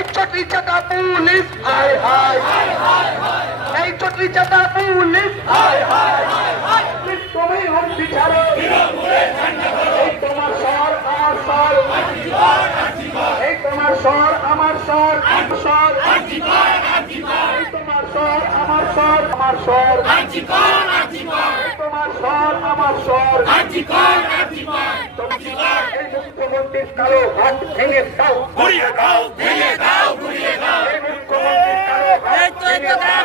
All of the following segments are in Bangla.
এই চটরি চাটা পুলিশ, হায় এই চটরি চাটা পুলিশ, হায় পুলিশ তুমি ছাড়ো এই তোমার স্বর, আমার স্বর। এই তোমার স্বর, আমার স্বর। স্বর। এই তোমার স্বর, আমার স্বর। আমার স্বর। তোমার স্বর, আমার স্বর। মুখ্যমন্ত্রীর কালো হাত ভেঙে দাও ভেঙে দাও ঘুরিয়ে দাও এই মুখ্যমন্ত্রীর কালো হাত ভেঙে দাও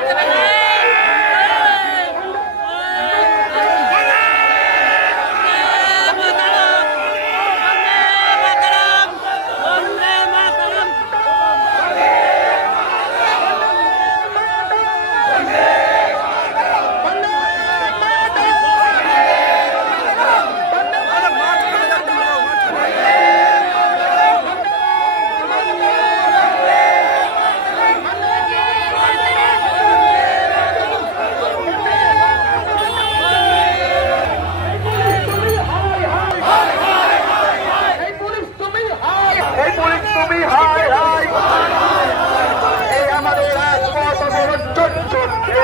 এই পুলিশ তুমি হাই এই হাই হাই এই আমাদের রাজপথ অবরোধ চলছে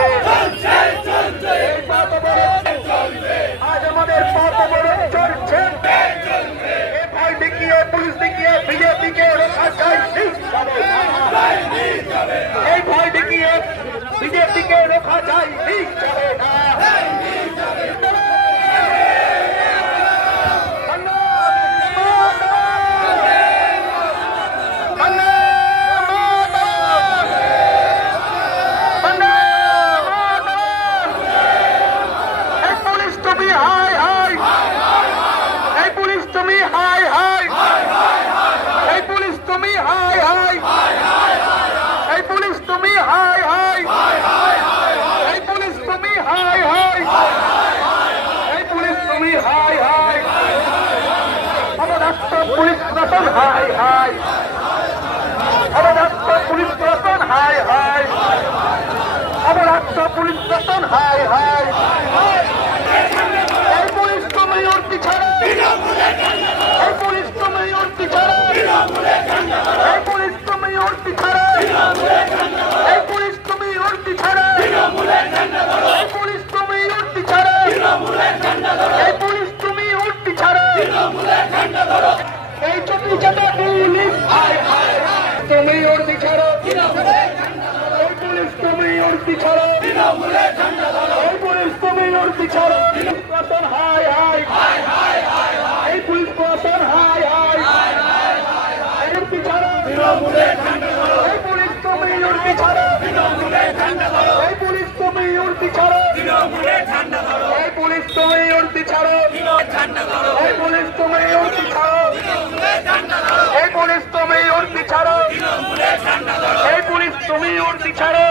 আজ আমাদের পথ অবরোধ চলছে এ ভয় দেখিয়ে পুলিশ দেখিয়ে চাই নিশ্চয় এই ভয় দেখিয়ে বিজেপিকে রক্ষা চাই নিশ্চয় না এই পুলিশ তুমি হাই হাই এই পুলিশ তুমি হাই হাই এই পুলিশ তুমি হাই হাই এই পুলিশ তুমি হাই হাই এই পুলিশ তুমি হাই হাই এই পুলিশ তুমি হাই হাই আমার রাষ্ট্র পুলিশ প্রশাসন হাই হাই। রাষ্ট্র পুলিশ প্রশাসন হাই হাই। রাষ্ট্র পুলিশ প্রশাসন হাই হাই এই পুলিশ তুমি উঠতি ছাড়া এই পুলিশ তুমি উঠতি ছাড়া এই পুলিশ তুমি উঠতি ছাড়া এই পুলিশ তুমি উঠতি ছাড়া এই পুলিশ তুমি উঠতি ছাড়া এই পুলিশ তুমি উঠতি ছাড়া এই চটি চাটা পুলিশ হায় হায় হায়। তুমি উঠতি ছাড়া এই পুলিশ তুমি উঠতি ছাড়া এই পুলিশ তুমি উঠতি ছাড়া প্রশাসন হায় হায় এই পুলিশ প্রশাসন হায় হায় এই উঠতি এই পুলিশ তুমি উঠতি ছাড়া এই পুলিশ তুমি উঠতি ছাড়া এই পুলিশ তুমি উঠতি ছাড়া এই পুলিশ তুমি উঠতি ছাড়া এই পুলিশ তুমি উঠতি ছাড়া এই পুলিশ তুমি উঠতি ছাড়া